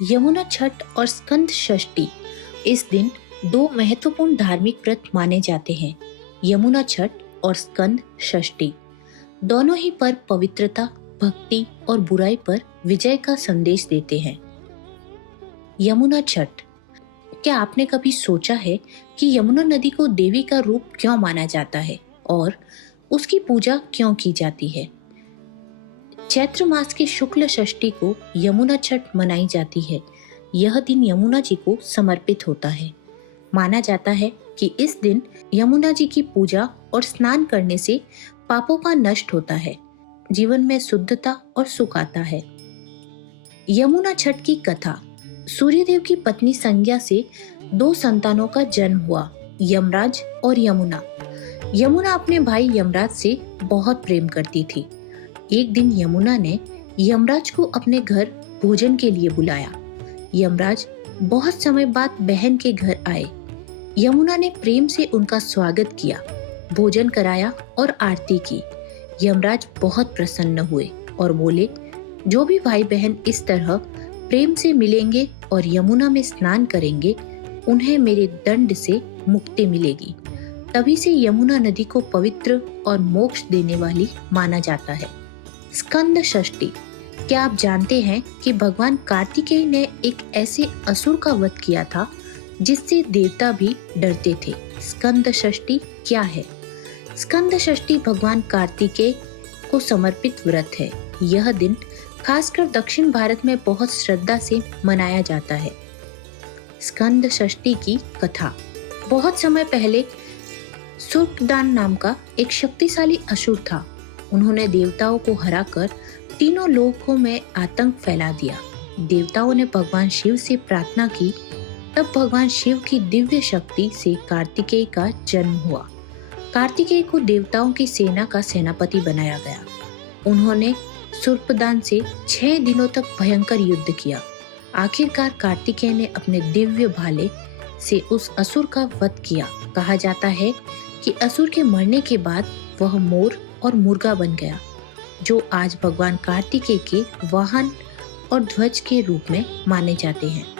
यमुना छठ और स्कंद षष्ठी। इस दिन दो महत्वपूर्ण धार्मिक व्रत माने जाते हैं, यमुना छठ और स्कंद षष्ठी। दोनों ही पर्व पवित्रता, भक्ति और बुराई पर विजय का संदेश देते हैं। यमुना छठ। क्या आपने कभी सोचा है कि यमुना नदी को देवी का रूप क्यों माना जाता है और उसकी पूजा क्यों की जाती है? चैत्र मास की शुक्ल षष्ठी को यमुना छठ मनाई जाती है। यह दिन यमुना जी को समर्पित होता है। माना जाता है कि इस दिन यमुना जी की पूजा और स्नान करने से पापों का नष्ट होता है, जीवन में शुद्धता और सुख आता है। यमुना छठ की कथा। सूर्यदेव की पत्नी संज्ञा से दो संतानों का जन्म हुआ, यमराज और यमुना। यमुना अपने भाई यमराज से बहुत प्रेम करती थी। एक दिन यमुना ने यमराज को अपने घर भोजन के लिए बुलाया। यमराज बहुत समय बाद बहन के घर आए। यमुना ने प्रेम से उनका स्वागत किया, भोजन कराया और आरती की। यमराज बहुत प्रसन्न हुए और बोले, जो भी भाई बहन इस तरह प्रेम से मिलेंगे और यमुना में स्नान करेंगे, उन्हें मेरे दंड से मुक्ति मिलेगी। तभी से यमुना नदी को पवित्र और मोक्ष देने वाली माना जाता है। स्कंद षष्ठी। क्या आप जानते हैं कि भगवान कार्तिकेय ने एक ऐसे असुर का वध किया था जिससे देवता भी डरते थे? स्कंद षष्ठी क्या है? स्कंद षष्ठी भगवान कार्तिकेय को समर्पित व्रत है। यह दिन खासकर दक्षिण भारत में बहुत श्रद्धा से मनाया जाता है। स्कंद षष्ठी की कथा। बहुत समय पहले सूर्पदान नाम का एक शक्तिशाली असुर था। उन्होंने देवताओं को हराकर तीनों लोकों में आतंक फैला दिया। देवताओं ने भगवान शिव से प्रार्थना की, तब भगवान शिव की दिव्य शक्ति से कार्तिकेय का जन्म हुआ। कार्तिकेय को देवताओं की सेना का सेनापति बनाया गया। उन्होंने सूर्पदान से 6 दिनों तक भयंकर युद्ध किया। आखिरकार कार्तिकेय ने अपने दिव्य भाले से उस असुर का वध किया। कहा जाता है कि असुर के मरने के बाद वह मोर और मुर्गा बन गया, जो आज भगवान कार्तिकेय के वाहन और ध्वज के रूप में माने जाते हैं।